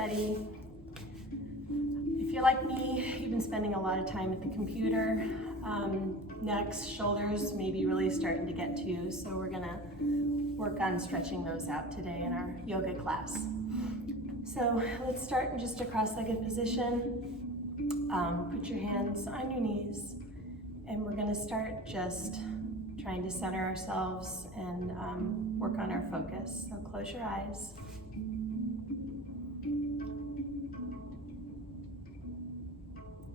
everybody. If you're like me, you've been spending a lot of time at the computer. Necks, shoulders may be really starting to get to you, so we're gonna work on stretching those out today in our yoga class. So let's start in just a cross-legged position. Put your hands on your knees, and we're gonna start just trying to center ourselves and work on our focus. So close your eyes.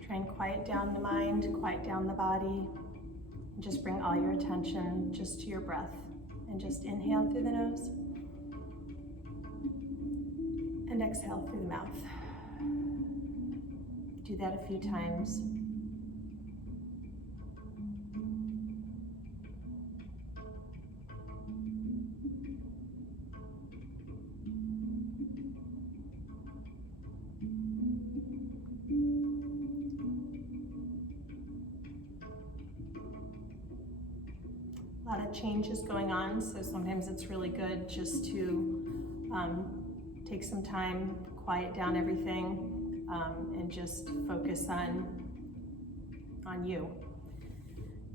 Try and quiet down the mind, quiet down the body. And just bring all your attention just to your breath. And just inhale through the nose. And exhale through the mouth. Do that a few times. A lot of changes going on, so sometimes it's really good just to take some time, quiet down everything, and just focus on you.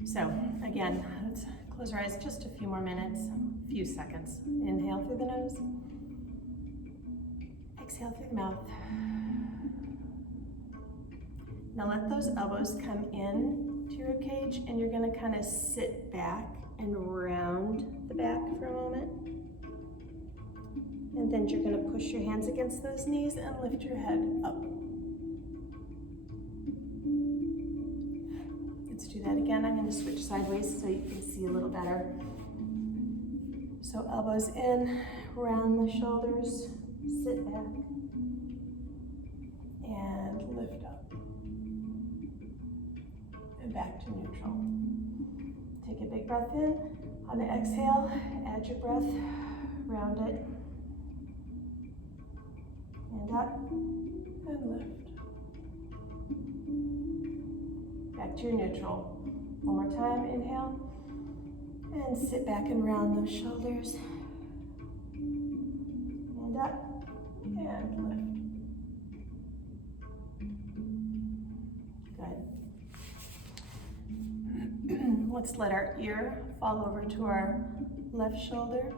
So again, let's close our eyes just a few more minutes, a few seconds. Inhale through the nose, exhale through the mouth. Now let those elbows come in to your ribcage, and you're gonna kind of sit back and round the back for a moment. And then you're gonna push your hands against those knees and lift your head up. Let's do that again. I'm gonna switch sideways so you can see a little better. So elbows in, round the shoulders, sit back, and lift up. And back to neutral. Take a big breath in. On the exhale, add your breath, round it, and up, and lift. Back to your neutral. One more time, inhale, and sit back and round those shoulders, and up, and lift. Good. Let's let our ear fall over to our left shoulder.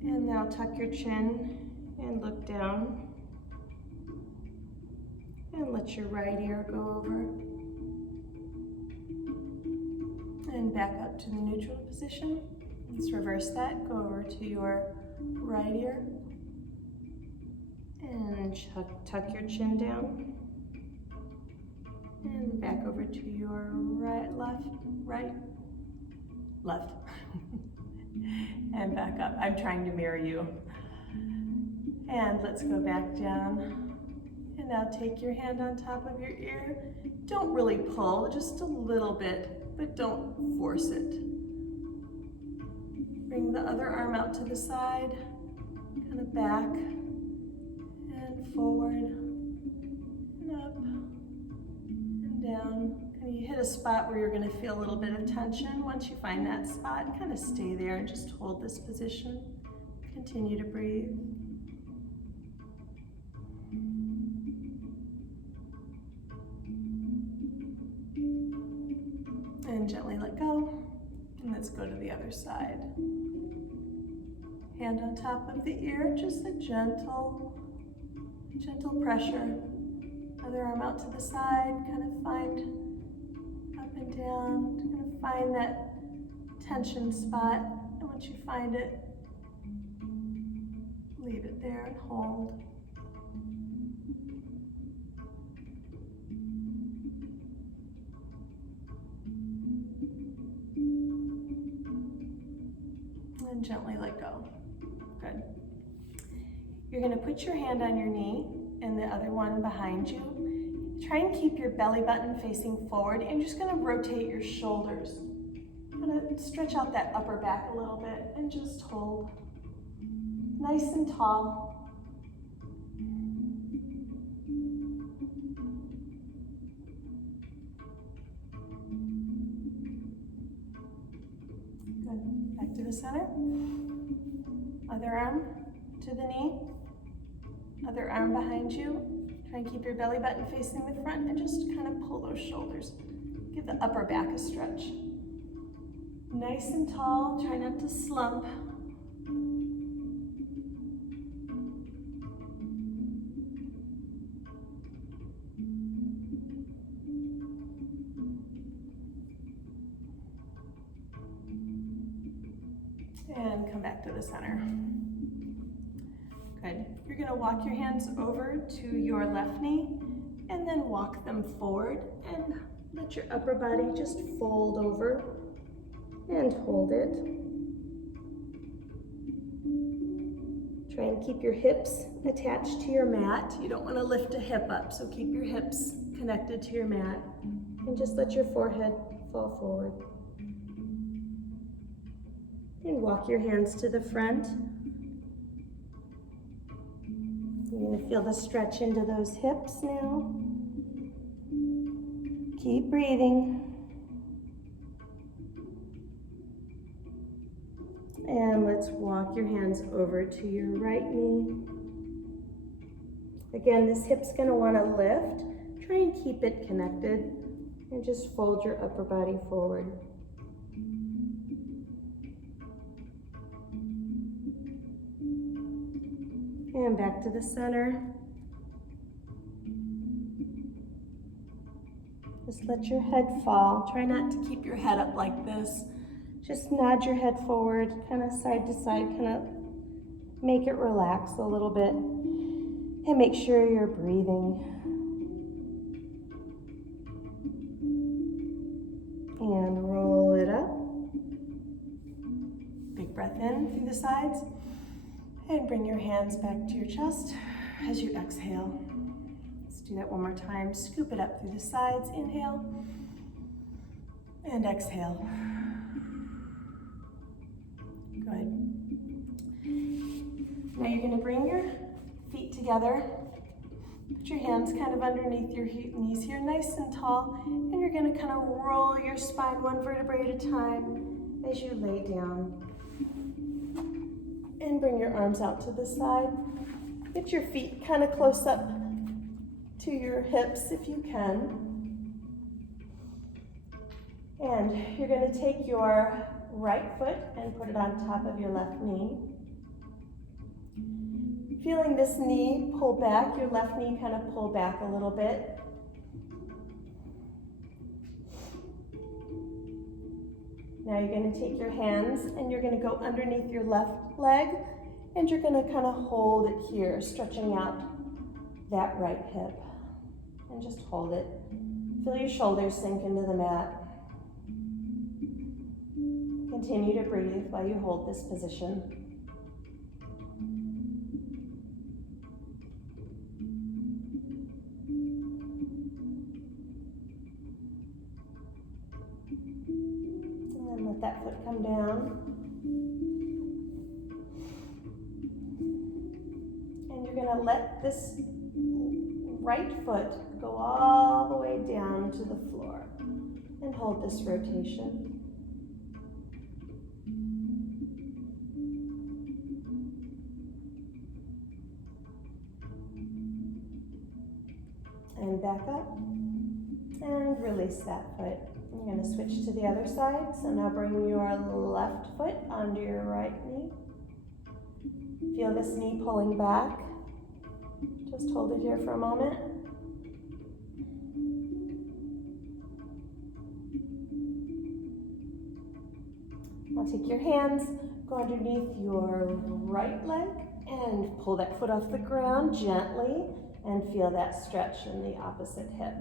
And now tuck your chin and look down. And let your right ear go over. And back up to the neutral position. Let's reverse that. Go over to your right ear. And tuck your chin down. And back over to your left. And back up. I'm trying to mirror you. And let's go back down. And now take your hand on top of your ear. Don't really pull, just a little bit, but don't force it. Bring the other arm out to the side, kind of back and forward, and up and down. And you hit a spot where you're going to feel a little bit of tension. Once you find that spot, kind of stay there and just hold this position. Continue to breathe. And gently let go. And let's go to the other side. Hand on top of the ear, just a gentle pressure. Other arm out to the side, kind of find up and down, kind of find that tension spot. And once you find it, leave it there and hold. And gently let go. Good. You're going to put your hand on your knee and the other one behind you. Try and keep your belly button facing forward, and you're just going to rotate your shoulders. Kind of stretch out that upper back a little bit and just hold. Nice and tall. Good. Back to the center. Other arm to the knee. Other arm behind you. Try and keep your belly button facing the front and just kind of pull those shoulders. Give the upper back a stretch. Nice and tall, try not to slump. And come back to the center. Good. You're gonna walk your hands over to your left knee and then walk them forward and let your upper body just fold over and hold it. Try and keep your hips attached to your mat. You don't want to lift a hip up, so keep your hips connected to your mat and just let your forehead fall forward. And walk your hands to the front. You're going to feel the stretch into those hips now. Keep breathing. And let's walk your hands over to your right knee. Again, this hip's going to want to lift. Try and keep it connected and just fold your upper body forward. And back to the center. Just let your head fall. Try not to keep your head up like this. Just nod your head forward, kind of side to side, kind of make it relax a little bit. And make sure you're breathing. And roll it up. Big breath in through the sides. And bring your hands back to your chest as you exhale. Let's do that one more time. Scoop it up through the sides. Inhale. And exhale. Good. Now you're going to bring your feet together. Put your hands kind of underneath your knees here, nice and tall. And you're going to kind of roll your spine one vertebrae at a time as you lay down. And bring your arms out to the side. Get your feet kind of close up to your hips if you can. And you're going to take your right foot and put it on top of your left knee. Feeling this knee pull back, your left knee kind of pull back a little bit. Now you're going to take your hands and you're going to go underneath your left leg and you're going to kind of hold it here, stretching out that right hip. And just hold it. Feel your shoulders sink into the mat. Continue to breathe while you hold this position. And let that foot come down. And you're going to let this right foot go all the way down to the floor. And hold this rotation. And back up, and release that foot. You're going to switch to the other side. So now bring your left foot onto your right knee. Feel this knee pulling back. Just hold it here for a moment. Now take your hands, go underneath your right leg, and pull that foot off the ground gently. And feel that stretch in the opposite hip.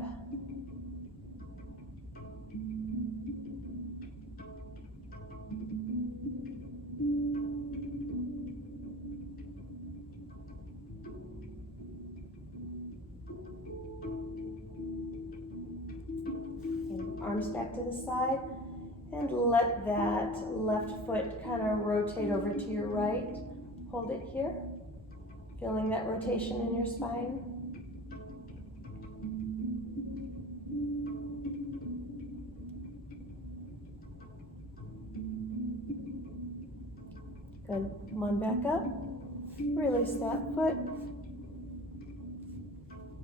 And arms back to the side. And let that left foot kind of rotate over to your right. Hold it here. Feeling that rotation in your spine. Good. Come on back up. Release that foot.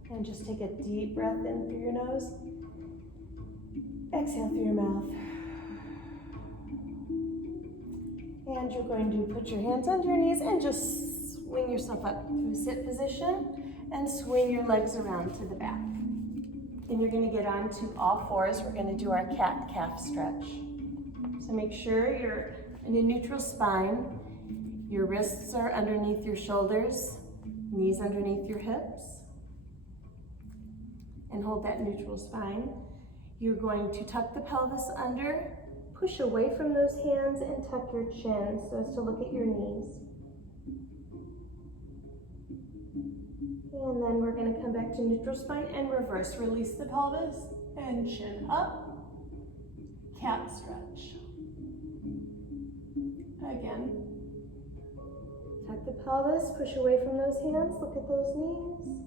And just take a deep breath in through your nose. Exhale through your mouth. And you're going to put your hands under your knees and just swing yourself up to a sit position and swing your legs around to the back. And you're going to get onto all fours. We're going to do our cat-calf stretch. So make sure you're in a neutral spine. Your wrists are underneath your shoulders, knees underneath your hips. And hold that neutral spine. You're going to tuck the pelvis under, push away from those hands and tuck your chin so as to look at your knees. And then we're going to come back to neutral spine and reverse. Release the pelvis and chin up. Cat stretch. Again. Tuck the pelvis, push away from those hands, look at those knees.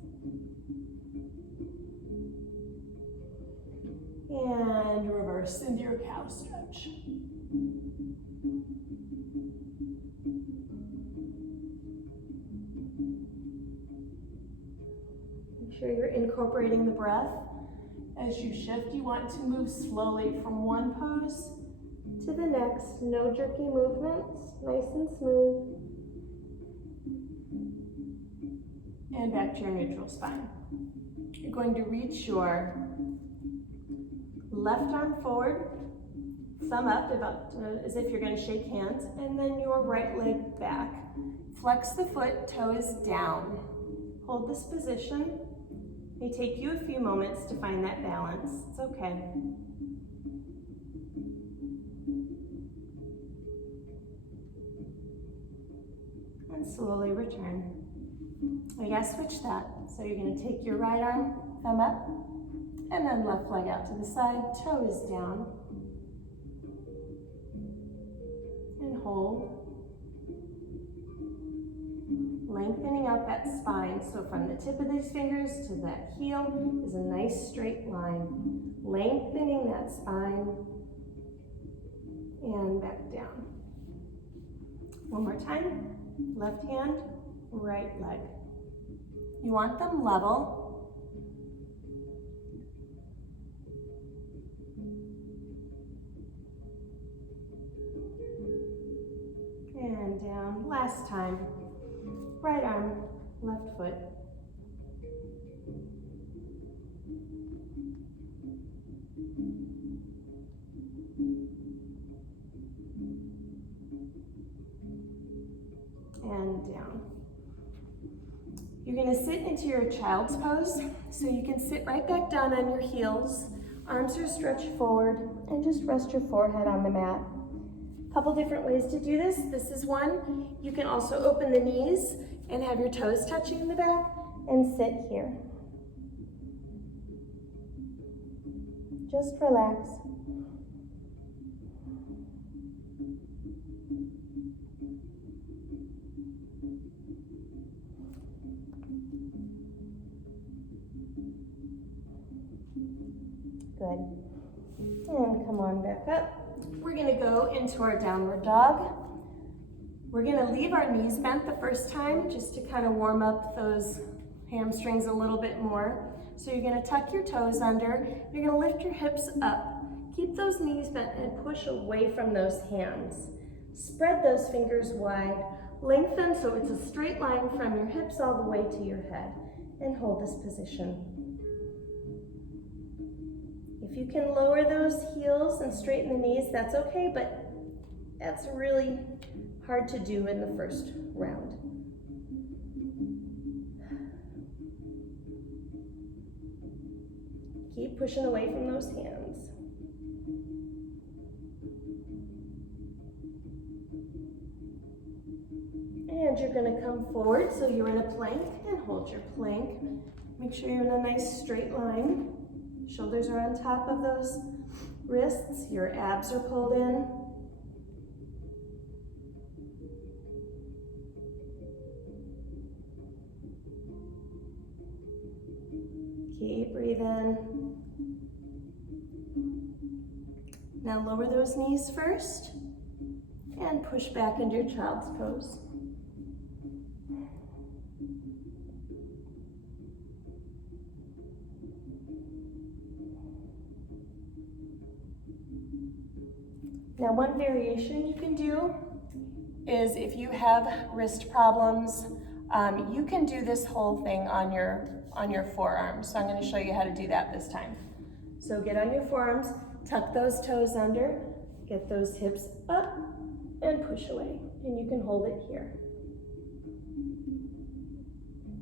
And reverse into your cow stretch. Make sure you're incorporating the breath. As you shift, you want to move slowly from one pose to the next. No jerky movements, nice and smooth. And back to your neutral spine. You're going to reach your left arm forward, thumb up, about as if you're going to shake hands, and then your right leg back. Flex the foot, toe is down. Hold this position. It may take you a few moments to find that balance. It's okay. And slowly return. We gotta switch that. So you're gonna take your right arm, thumb up, and then left leg out to the side, toe is down. And hold. Lengthening out that spine. So from the tip of these fingers to that heel is a nice straight line. Lengthening that spine. And back down. One more time. Left hand, right leg. You want them level. And down. Last time. Right arm, left foot. And down. You're going to sit into your child's pose. So you can sit right back down on your heels. Arms are stretched forward and just rest your forehead on the mat. Couple different ways to do this. This is one. You can also open the knees and have your toes touching in the back and sit here. Just relax. Good. And come on back up. We're going to go into our downward dog. We're going to leave our knees bent the first time just to kind of warm up those hamstrings a little bit more. So you're going to tuck your toes under. You're going to lift your hips up. Keep those knees bent and push away from those hands. Spread those fingers wide. Lengthen so it's a straight line from your hips all the way to your head. And hold this position. If you can lower those heels and straighten the knees, that's okay, but that's really hard to do in the first round. Keep pushing away from those hands. And you're going to come forward, so you're in a plank, and hold your plank. Make sure you're in a nice straight line. Shoulders are on top of those wrists. Your abs are pulled in. Keep breathing. Now lower those knees first and push back into your child's pose. Now, one variation you can do is if you have wrist problems, you can do this whole thing on your forearms. So I'm going to show you how to do that this time. So get on your forearms, tuck those toes under, get those hips up, and push away. And you can hold it here.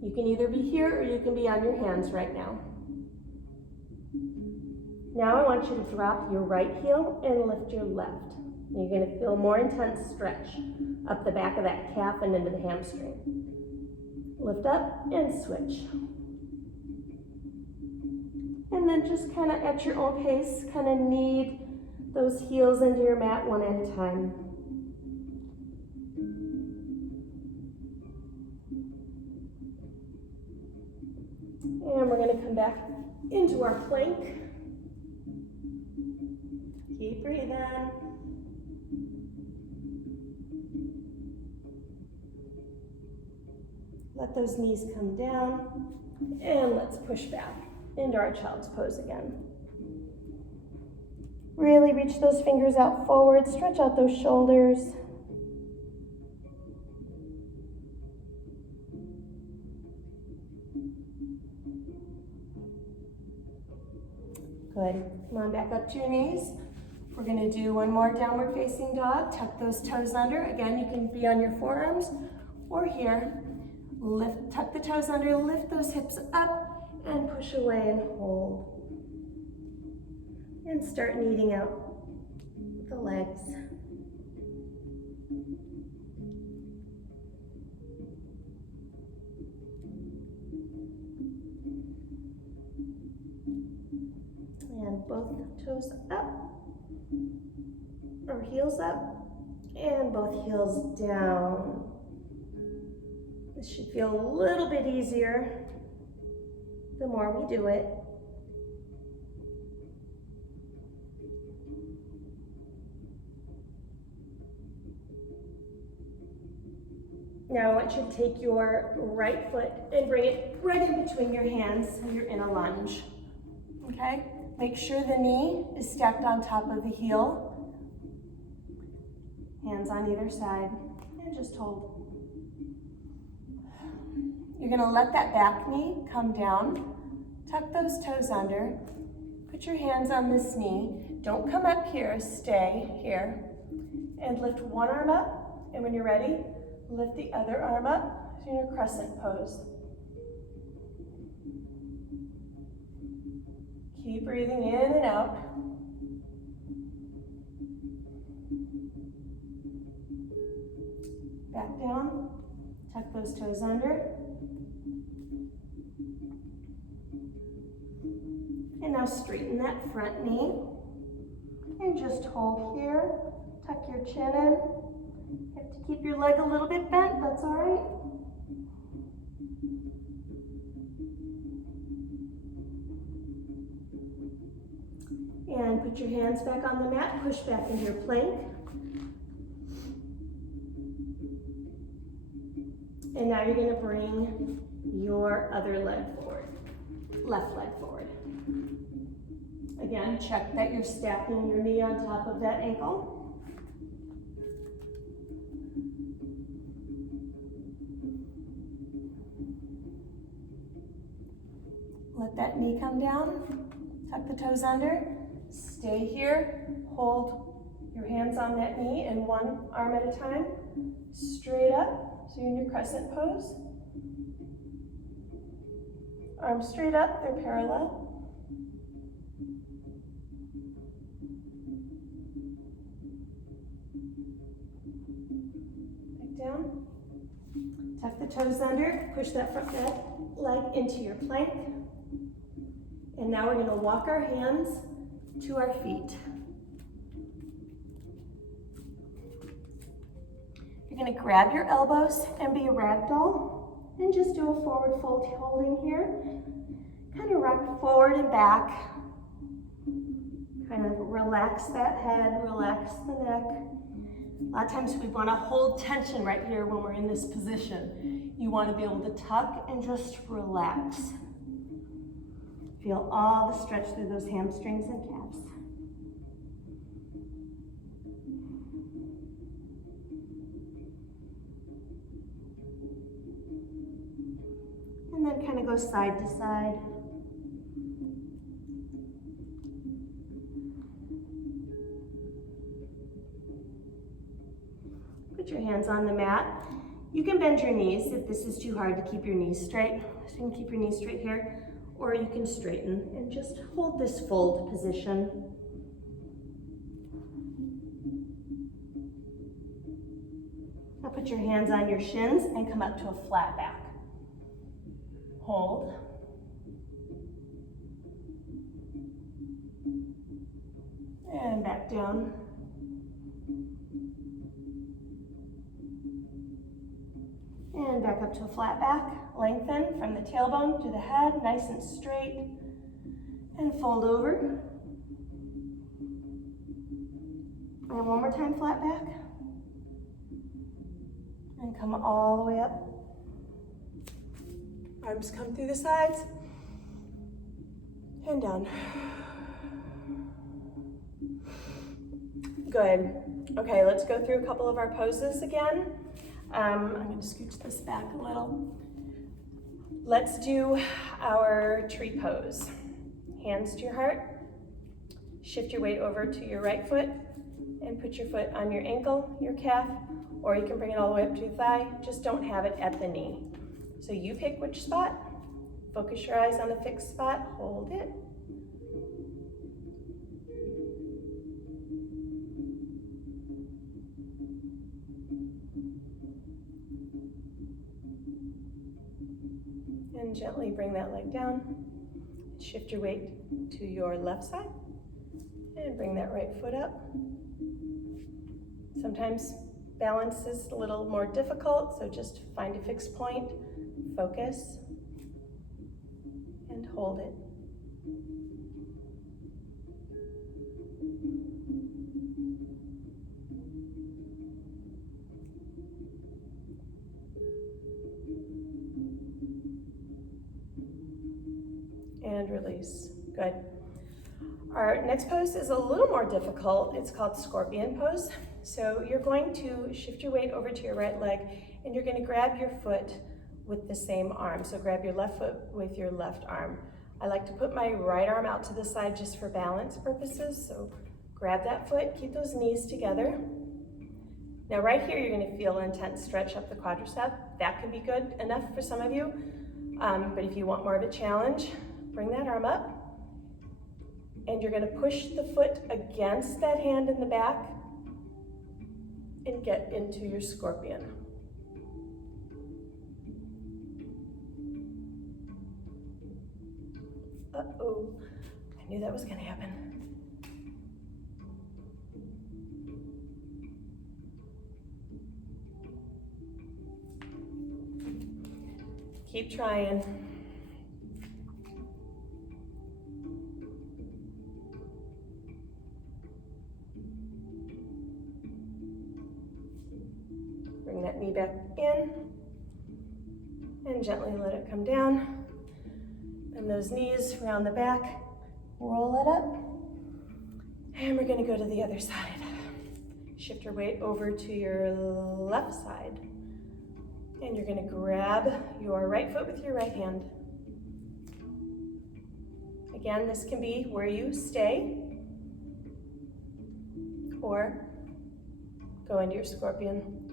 You can either be here or you can be on your hands right now. Now I want you to drop your right heel and lift your left. And you're going to feel more intense stretch up the back of that calf and into the hamstring. Lift up and switch. And then just kind of at your own pace, kind of knead those heels into your mat one at a time. And we're going to come back into our plank. Keep breathing. Let those knees come down, and let's push back into our child's pose again. Really reach those fingers out forward, stretch out those shoulders. Good. Come on back up to your knees. We're going to do one more downward facing dog. Tuck those toes under. Again, you can be on your forearms or here. Tuck the toes under, lift those hips up, and push away and hold. And start kneading out the legs. And both toes up, or heels up, and both heels down. This should feel a little bit easier the more we do it. Now I want you to take your right foot and bring it right in between your hands so you're in a lunge. Okay? Make sure the knee is stacked on top of the heel. Hands on either side, and just hold. You're going to let that back knee come down. Tuck those toes under. Put your hands on this knee. Don't come up here, stay here. And lift one arm up, and when you're ready, lift the other arm up to your crescent pose. Keep breathing in and out. Back down. Tuck those toes under. And now straighten that front knee. And just hold here. Tuck your chin in. You have to keep your leg a little bit bent, that's all right. And put your hands back on the mat, push back into your plank. And now you're going to bring your other leg forward, left leg forward. Again, check that you're stacking your knee on top of that ankle. Let that knee come down, tuck the toes under, stay here, hold your hands on that knee and one arm at a time, straight up, so you're in your crescent pose. Arms straight up, they're parallel. Back down, tuck the toes under, push that front leg into your plank. And now we're going to walk our hands to our feet. You're going to grab your elbows and be a ragdoll and just do a forward fold holding here. Kind of rock forward and back. Kind of relax that head, relax the neck. A lot of times we want to hold tension right here when we're in this position. You want to be able to tuck and just relax. Feel all the stretch through those hamstrings and calves. then kind of go side to side. Put your hands on the mat. You can bend your knees if this is too hard to keep your knees straight. So you can keep your knees straight here, or you can straighten and just hold this fold position. Now put your hands on your shins and come up to a flat back. Hold. And back down. And back up to a flat back. Lengthen from the tailbone to the head, nice and straight. And fold over. And one more time, flat back. And come all the way up. Arms come through the sides. And down. Good. Okay, let's go through a couple of our poses again. I'm going to scooch this back a little. Let's do our tree pose. Hands to your heart. Shift your weight over to your right foot and put your foot on your ankle, your calf, or you can bring it all the way up to your thigh. Just don't have it at the knee. So you pick which spot. Focus your eyes on the fixed spot. Hold it. And gently bring that leg down. Shift your weight to your left side and bring that right foot up. Sometimes balance is a little more difficult, so just find a fixed point, focus, and hold it. And release. Good. Our next pose is a little more difficult. It's called scorpion pose. So you're going to shift your weight over to your right leg and you're going to grab your foot with the same arm. So grab your left foot with your left arm. I like to put my right arm out to the side just for balance purposes. So grab that foot, keep those knees together. Now right here, you're going to feel an intense stretch up the quadricep. That could be good enough for some of you. But if you want more of a challenge, bring that arm up. And you're going to push the foot against that hand in the back and get into your scorpion. Uh-oh, I knew that was going to happen. Keep trying. Bring that knee back in and gently let it come down. Bend those knees around the back, roll it up. And we're going to go to the other side. Shift your weight over to your left side. And you're going to grab your right foot with your right hand. Again, this can be where you stay or go into your scorpion.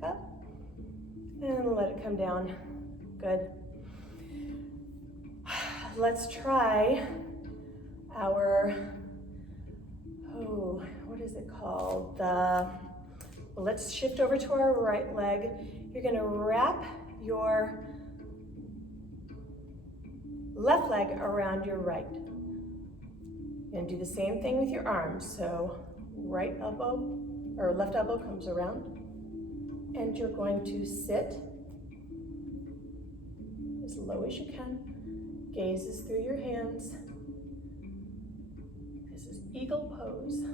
Up and let it come down. Good. Let's try our, what is it called? Let's shift over to our right leg. You're going to wrap your left leg around your right. You're going to do the same thing with your arms. So right elbow or left elbow comes around. And you're going to sit as low as you can Gazes through your hands. This is eagle pose.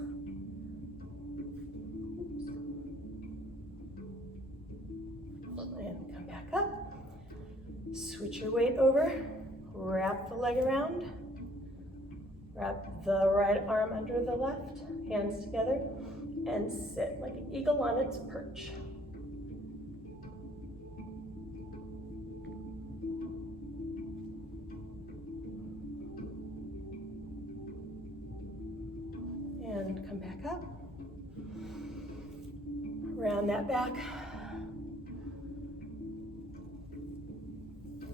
And come back up. Switch your weight over. Wrap the leg around. Wrap the right arm under the left. Hands together. And sit like an eagle on its perch. And come back up. Round that back.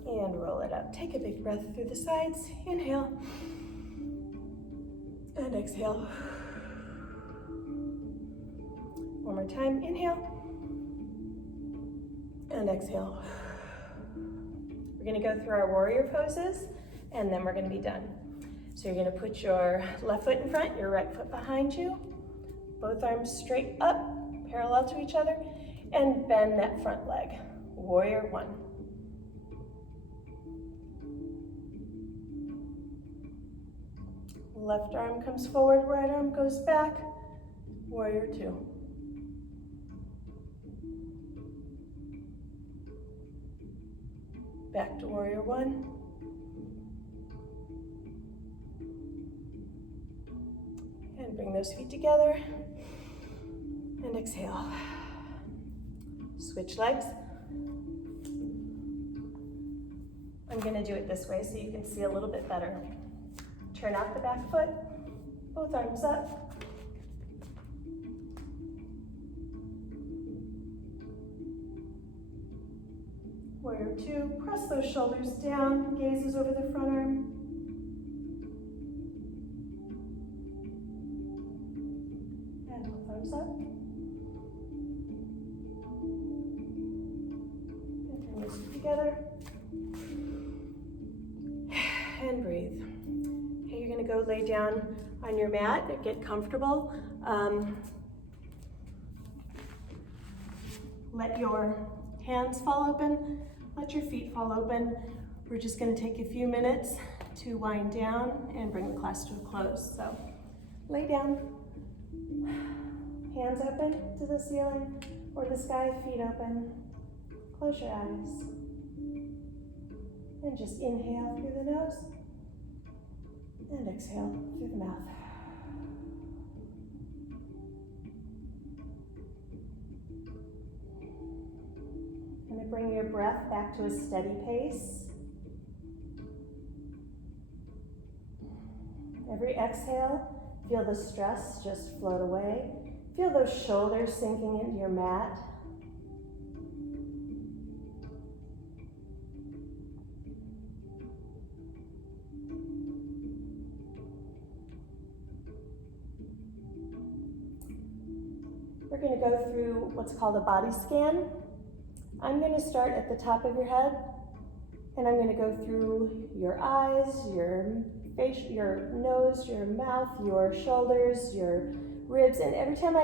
And roll it up. Take a big breath through the sides. Inhale. And exhale. One more time. Inhale. And exhale. We're going to go through our warrior poses, and then we're going to be done. So you're going to put your left foot in front, your right foot behind you, both arms straight up, parallel to each other, and bend that front leg. Warrior one. Left arm comes forward, right arm goes back. Warrior two. Back to warrior one. And bring those feet together. And exhale. Switch legs. I'm going to do it this way so you can see a little bit better. Turn out the back foot, both arms up. Warrior two, press those shoulders down, gazes over the front arm. And both arms up. And bring those feet together. And breathe. Okay, you're going to go lay down on your mat and get comfortable. Let your hands fall open. Let your feet fall open. We're just going to take a few minutes to wind down and bring the class to a close. So lay down, hands open to the ceiling or the sky, feet open. Close your eyes. And just inhale through the nose and exhale through the mouth. And bring your breath back to a steady pace. Every exhale, feel the stress just float away. Feel those shoulders sinking into your mat. We're going to go through what's called a body scan. I'm going to start at the top of your head, and I'm going to go through your eyes, your face, your nose, your mouth, your shoulders, your ribs, and every time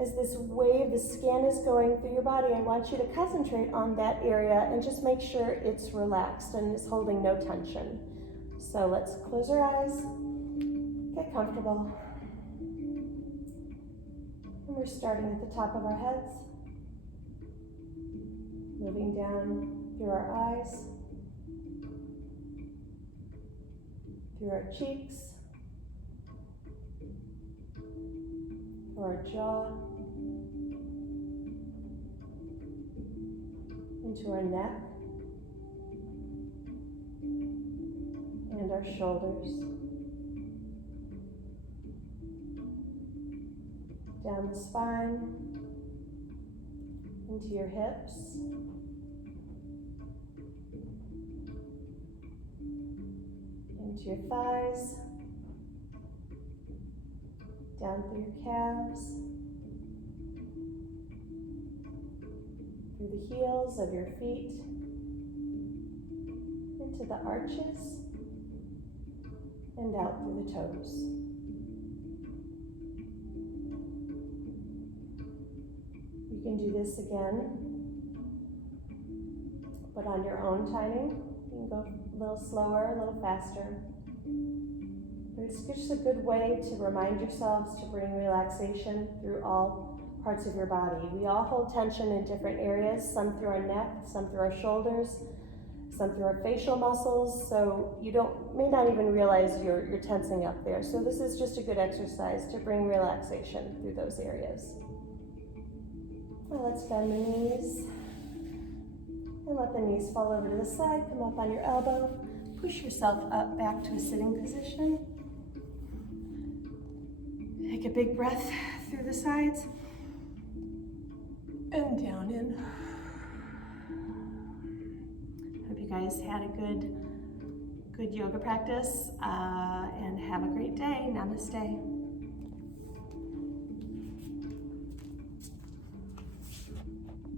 as this wave, the scan is going through your body, I want you to concentrate on that area and just make sure it's relaxed and is holding no tension. So let's close our eyes, get comfortable. And we're starting at the top of our heads, moving down through our eyes, through our cheeks, through our jaw, into our neck, and our shoulders, down the spine, into your hips, into your thighs, down through your calves, through the heels of your feet, into the arches, and out through the toes. You can do this again, but on your own timing. You can go a little slower, a little faster. But it's just a good way to remind yourselves to bring relaxation through all parts of your body. We all hold tension in different areas, some through our neck, some through our shoulders, some through our facial muscles, so you may not even realize you're tensing up there. So this is just a good exercise to bring relaxation through those areas. Now let's bend the knees. And let the knees fall over to the side, come up on your elbow. Push yourself up back to a sitting position. Take a big breath through the sides. And down in. Hope you guys had a good yoga practice and have a great day. Namaste.